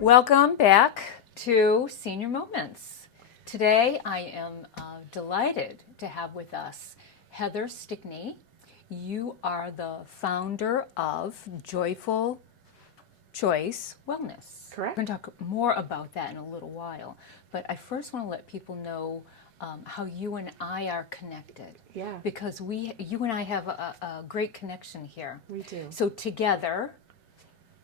Welcome back to Senior Moments. Today I am delighted to have with us Heather Stickney. You are the founder of Joyful Choice Wellness. Correct. We're going to talk more about that in a little while, but I first want to let people know how you and I are connected. Yeah. Because you and I have a great connection here. We do. So together,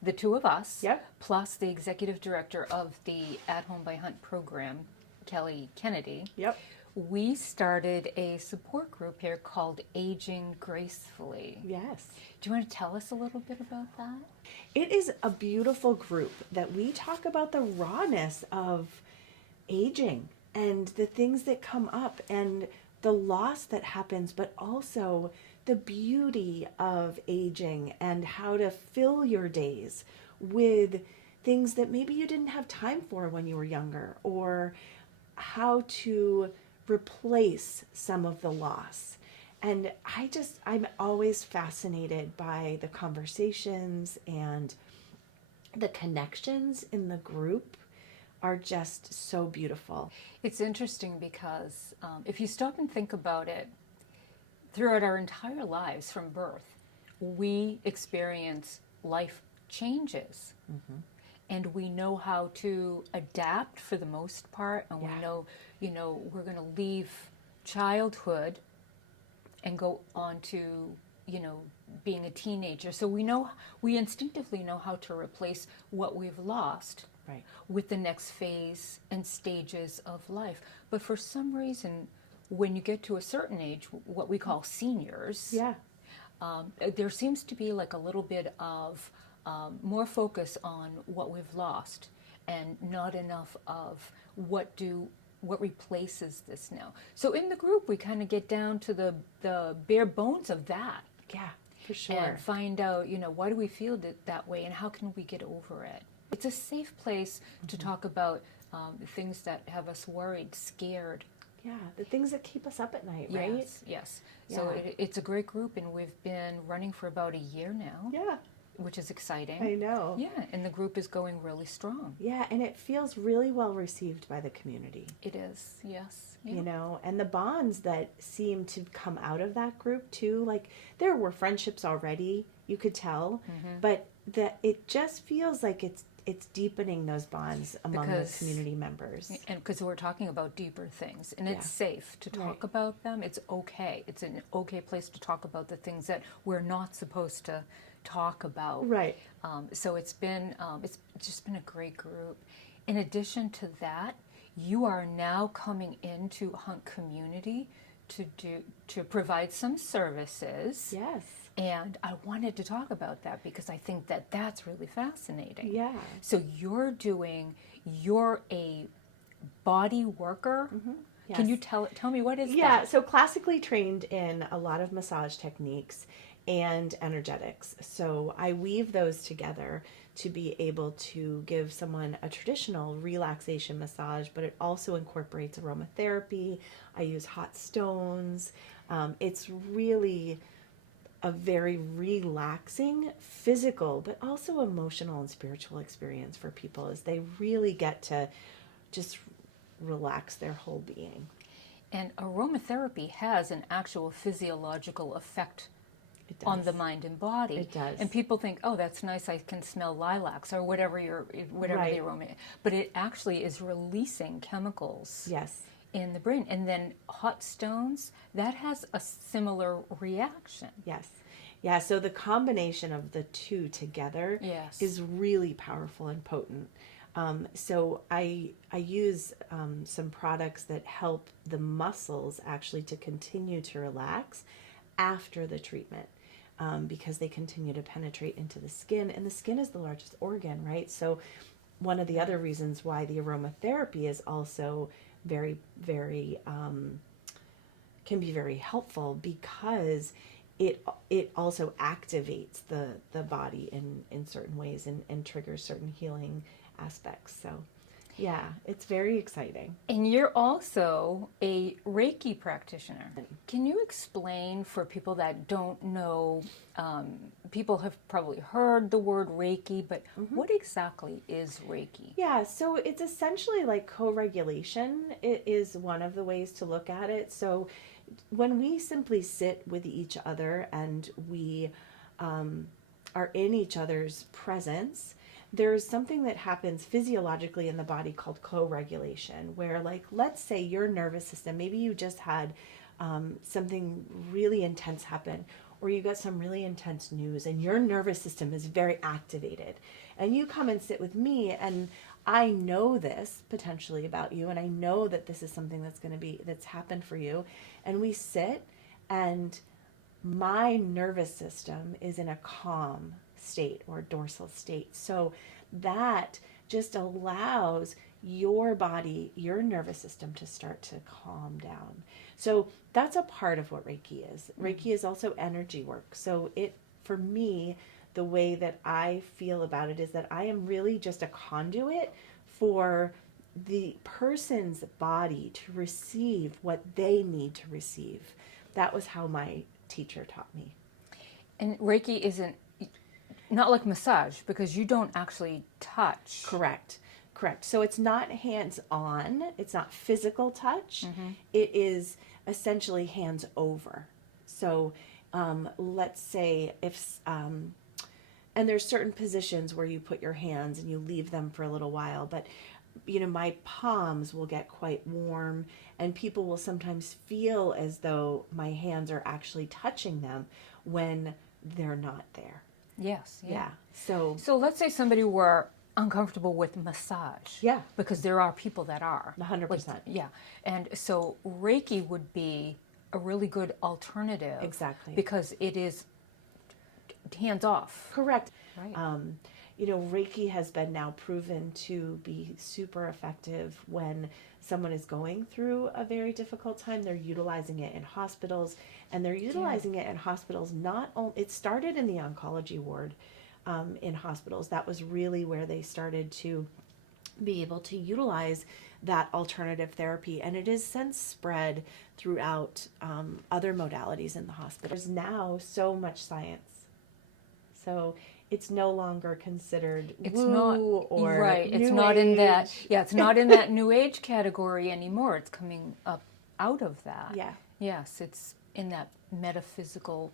the two of us, Yep. plus the executive director of the At Home by Hunt program, Kelly Kennedy, Yep. we started a support group here called Aging Gracefully. Yes. Do you want to tell us a little bit about that? It is a beautiful group that we talk about the rawness of aging and the things that come up and the loss that happens, but also the beauty of aging and how to fill your days with things that maybe you didn't have time for when you were younger, or how to replace some of the loss. And I'm always fascinated by the conversations, and the connections in the group are just so beautiful. It's interesting because if you stop and think about it, throughout our entire lives from birth, we experience life changes. Mm-hmm. And we know how to adapt for the most part, and we know, we're going to leave childhood and go on to, being a teenager. So we instinctively know how to replace what we've lost with the next phase and stages of life. But for some reason, when you get to a certain age, what we call seniors, there seems to be like a little bit of more focus on what we've lost and not enough of what replaces this now. So in the group, we kind of get down to the bare bones of that. Yeah, for sure. And find out, why do we feel that way and how can we get over it? It's a safe place to talk about things that have us worried, scared. Yeah, the things that keep us up at night, right? Yes. Yeah. So it's a great group, and we've been running for about a year now. Yeah. Which is exciting. I know. Yeah, and the group is going really strong. Yeah, and it feels really well received by the community. It is, yes. Yeah. And the bonds that seem to come out of that group too, like there were friendships already, you could tell, but that it just feels like it's deepening those bonds among the community members. And because we're talking about deeper things, and it's safe to talk about them. It's okay. It's an okay place to talk about the things that we're not supposed to talk about. Right. So it's just been a great group. In addition to that, you are now coming into Hunt community to provide some services. Yes. And I wanted to talk about that because I think that that's really fascinating. Yeah. So you're a body worker. Mm-hmm. Yes. Can you tell me what is that? Yeah, so classically trained in a lot of massage techniques and energetics. So I weave those together to be able to give someone a traditional relaxation massage, but it also incorporates aromatherapy. I use hot stones. It's really a very relaxing physical, but also emotional and spiritual experience for people as they really get to just relax their whole being. And aromatherapy has an actual physiological effect on the mind and body. It does. And people think, oh, that's nice, I can smell lilacs or whatever the aroma is. But it actually is releasing chemicals. Yes. In the brain. And then hot stones, that has a similar reaction. Yes. Yeah, so the combination of the two together is really powerful and potent. So I use some products that help the muscles actually to continue to relax after the treatment, because they continue to penetrate into the skin, and the skin is the largest organ, right? So one of the other reasons why the aromatherapy is also very, very, can be very helpful, because it also activates the body in certain ways and triggers certain healing aspects. Yeah, it's very exciting. And you're also a Reiki practitioner. Can you explain for people that don't know? People have probably heard the word Reiki, but what exactly is Reiki? Yeah, so it's essentially like co-regulation. It is one of the ways to look at it. So when we simply sit with each other and we are in each other's presence, there's something that happens physiologically in the body called co-regulation, where, like, let's say your nervous system, maybe you just had something really intense happen, or you got some really intense news and your nervous system is very activated, and you come and sit with me, and I know this potentially about you, and I know that this is something that's happened for you, and we sit, and my nervous system is in a calm state or dorsal state. So that just allows your body, your nervous system to start to calm down. So that's a part of what Reiki is. Reiki is also energy work. So for me, the way that I feel about it is that I am really just a conduit for the person's body to receive what they need to receive. That was how my teacher taught me. And Reiki isn't not like massage, because you don't actually touch. Correct. So it's not hands-on. It's not physical touch. It is essentially hands-over. So let's say and there's certain positions where you put your hands and you leave them for a little while, but my palms will get quite warm, and people will sometimes feel as though my hands are actually touching them when they're not there. Yes. Yeah. So let's say somebody were uncomfortable with massage. Yeah. Because there are people that are. 100%. Yeah. And so Reiki would be a really good alternative. Exactly. Because it is hands off. Correct. Right. Reiki has been now proven to be super effective when someone is going through a very difficult time. They're utilizing it in hospitals, and they're utilizing it in hospitals. It started in the oncology ward in hospitals. That was really where they started to be able to utilize that alternative therapy, and it has since spread throughout other modalities in the hospital. There's now so much science. So it's no longer considered woo or right. It's new not in that. age. Yeah, it's not in that new age category anymore. It's coming up out of that. Yeah. Yes, it's in that metaphysical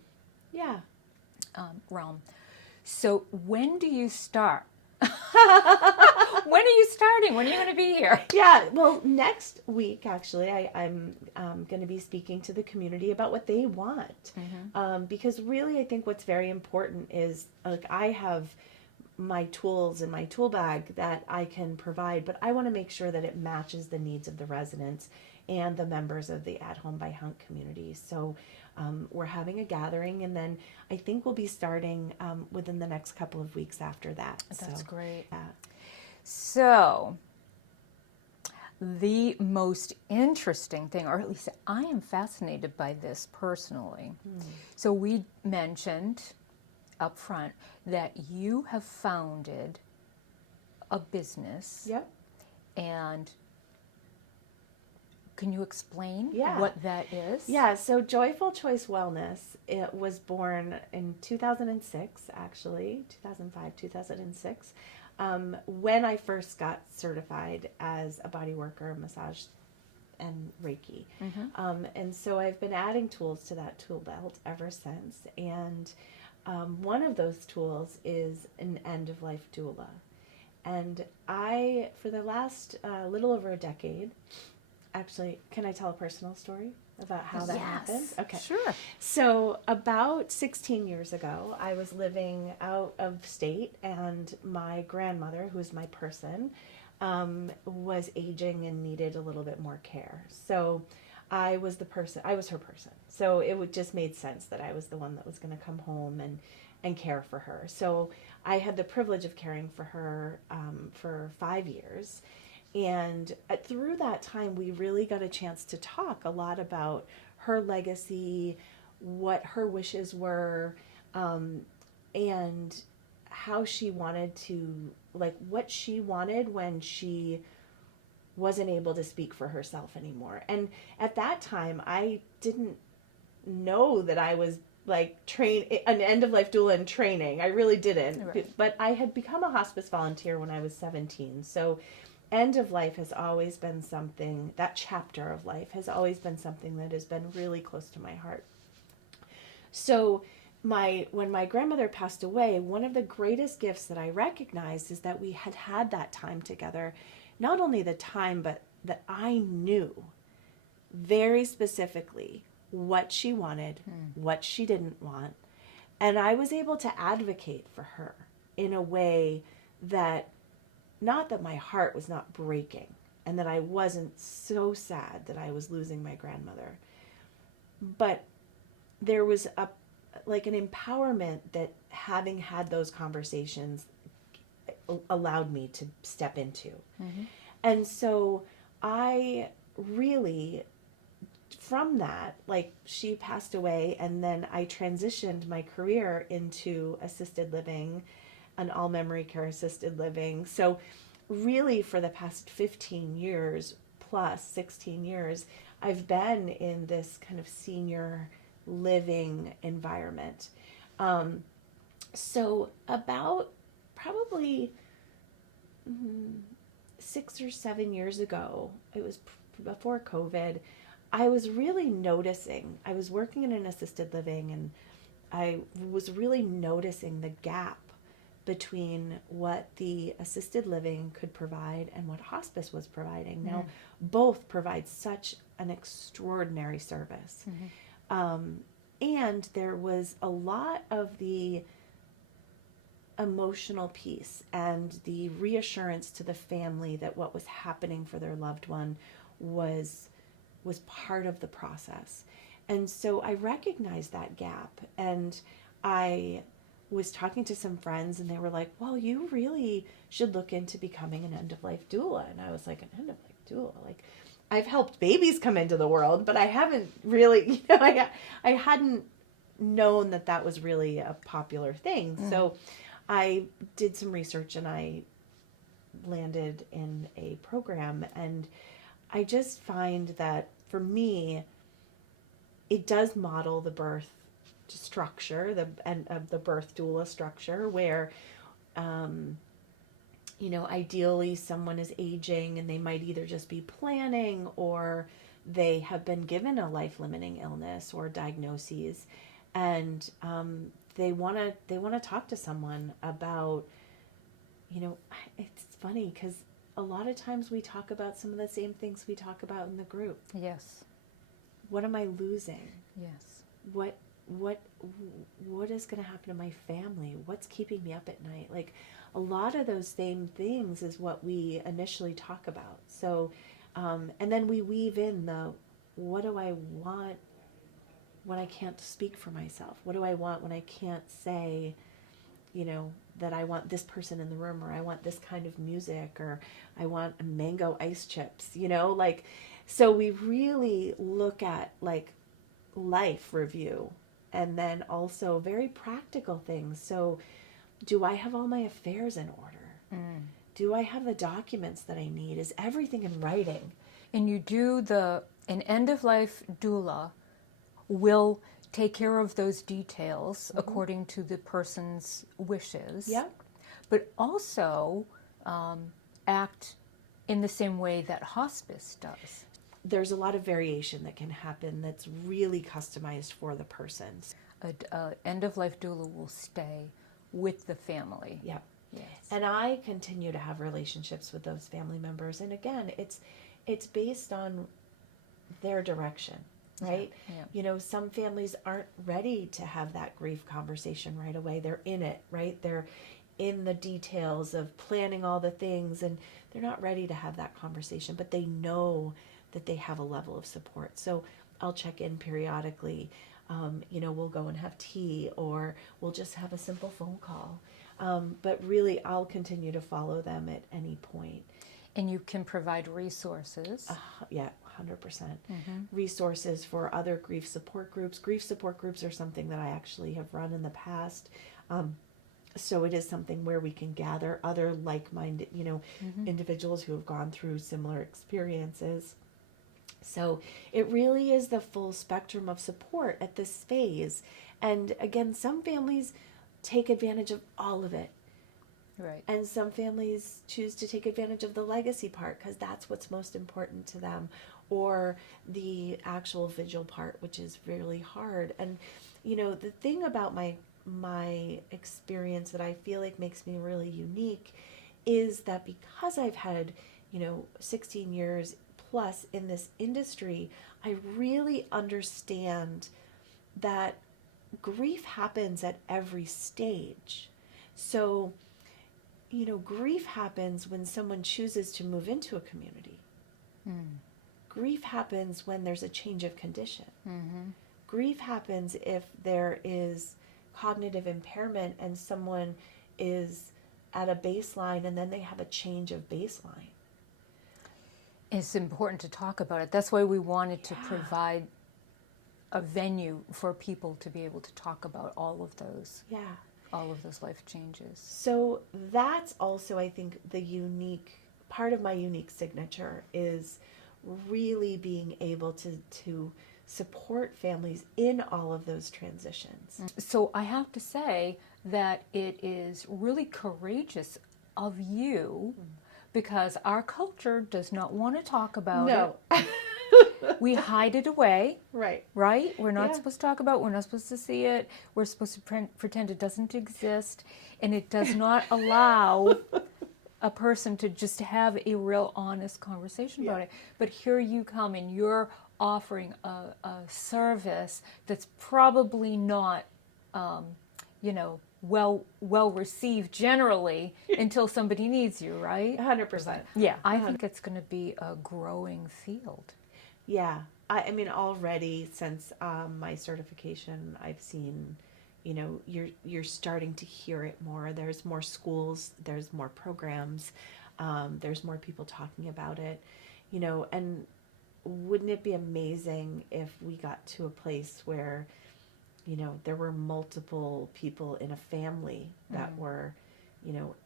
Yeah. realm. So when do you start? When are you starting? When are you going to be here? Yeah. Well, next week, actually, I'm going to be speaking to the community about what they want. Because really, I think what's very important is, like, I have my tools in my tool bag that I can provide, but I want to make sure that it matches the needs of the residents and the members of the At Home by Hunk community. So we're having a gathering, and then I think we'll be starting within the next couple of weeks after that. That's great. Yeah. So the most interesting thing, or at least I am fascinated by this personally. So we mentioned up front that you have founded a business. Yep. And can you explain Yeah. what that is? Yeah, so Joyful Choice Wellness, it was born in 2006, actually, 2005, 2006, when I first got certified as a body worker, massage, and Reiki. And so I've been adding tools to that tool belt ever since. And one of those tools is an end-of-life doula. And I, for the last little over a decade, actually, can I tell a personal story about how that happened? Okay. Sure. So about 16 years ago, I was living out of state, and my grandmother, who's my person, was aging and needed a little bit more care. So I was her person. So it just made sense that I was the one that was going to come home and care for her. So I had the privilege of caring for her for 5 years. And through that time, we really got a chance to talk a lot about her legacy, what her wishes were, and how she wanted to, like, what she wanted when she wasn't able to speak for herself anymore. And at that time, I didn't know that I was like an end of life doula in training. I really didn't. Right. But I had become a hospice volunteer when I was 17. So end of life has always been something, that chapter of life has always been something that has been really close to my heart. So when my grandmother passed away, one of the greatest gifts that I recognized is that we had had that time together. Not only the time, but that I knew very specifically what she wanted, what she didn't want. And I was able to advocate for her in a way that, not that my heart was not breaking and that I wasn't so sad that I was losing my grandmother, but there was an empowerment that having had those conversations allowed me to step into. Mm-hmm. And so I really, from that, like, she passed away, and then I transitioned my career into assisted living, an all memory care assisted living. So really for the past 15 years plus 16 years, I've been in this kind of senior living environment. So about probably 6 or 7 years ago, it was before COVID, I was really noticing, I was working in an assisted living, and I was really noticing the gap between what the assisted living could provide and what hospice was providing. Now, both provide such an extraordinary service. And there was a lot of the emotional piece and the reassurance to the family that what was happening for their loved one was part of the process. And so I recognized that gap, and I was talking to some friends, and they were like, well, you really should look into becoming an end-of-life doula. And I was like, an end-of-life doula? Like, I've helped babies come into the world, but I haven't really, I hadn't known that was really a popular thing. So I did some research, and I landed in a program, and I just find that for me, it does model the birth structure, the birth doula structure, where, ideally someone is aging and they might either just be planning, or they have been given a life-limiting illness or diagnoses, and they want to talk to someone about, it's funny because a lot of times we talk about some of the same things we talk about in the group. Yes. What am I losing? Yes. What is going to happen to my family? What's keeping me up at night? Like, a lot of those same things is what we initially talk about. So, and then we weave in what do I want when I can't speak for myself? What do I want when I can't say, that I want this person in the room, or I want this kind of music, or I want mango ice chips, so we really look at life review, and then also very practical things. So do I have all my affairs in order? Do I have the documents that I need? Is everything in writing? And you do an end-of-life doula will take care of those details according to the person's wishes. Yeah. But also act in the same way that hospice does. There's a lot of variation that can happen that's really customized for the person. An end-of-life doula will stay with the family. Yeah. Yes. And I continue to have relationships with those family members. And again, it's based on their direction, right? Yeah. Some families aren't ready to have that grief conversation right away. They're in it, right? They're in the details of planning all the things, and they're not ready to have that conversation, but they know that they have a level of support. So I'll check in periodically. We'll go and have tea, or we'll just have a simple phone call. But really, I'll continue to follow them at any point. And you can provide resources. 100%. Resources for other grief support groups. Grief support groups are something that I actually have run in the past. So it is something where we can gather other like-minded, individuals who have gone through similar experiences. So it really is the full spectrum of support at this phase. And again, some families take advantage of all of it. Right. And some families choose to take advantage of the legacy part because that's what's most important to them, or the actual vigil part, which is really hard. And, the thing about my experience that I feel like makes me really unique is that because I've had, 16 years plus in this industry, I really understand that grief happens at every stage. So, grief happens when someone chooses to move into a community. Grief happens when there's a change of condition. Grief happens if there is cognitive impairment and someone is at a baseline and then they have a change of baseline. It's important to talk about it. That's why we wanted to provide a venue for people to be able to talk about all of those life changes. So that's also, I think, the unique part of my unique signature is really being able to support families in all of those transitions. So I have to say that it is really courageous of you, because our culture does not want to talk about it. We hide it away. Right. We're not supposed to talk about it. We're not supposed to see it. We're supposed to pretend it doesn't exist. And it does not allow a person to just have a real honest conversation about it. But here you come and you're offering a service that's probably not, well received generally until somebody needs you, right? 100%. Yeah, I think it's going to be a growing field. Yeah, I mean, already since my certification, I've seen, you're starting to hear it more. There's more schools, there's more programs, there's more people talking about it, and wouldn't it be amazing if we got to a place where, there were multiple people in a family that were,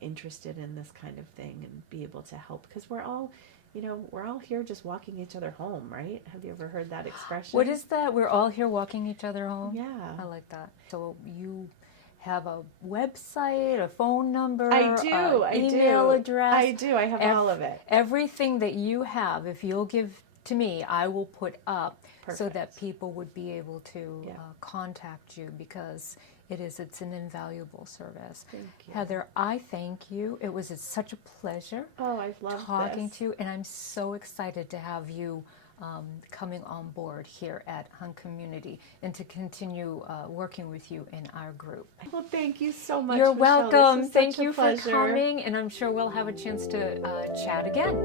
interested in this kind of thing and be able to help, because we're all here just walking each other home, right? Have you ever heard that expression? What is that? We're all here walking each other home? Yeah. I like that. So you have a website, a phone number, I do. email address. I do. I have all of it. Everything that you have, if you'll give to me, I will put up so Perfect. that people would be able to contact you, because it's an invaluable service. Thank you. Heather, I thank you. It was such a pleasure I've loved talking this. to you, and I'm so excited to have you coming on board here at Hung Community and to continue working with you in our group. Well, thank you so much. You're Michelle. welcome. This was Thank such a you for pleasure. coming, and I'm sure we'll have a chance to chat again.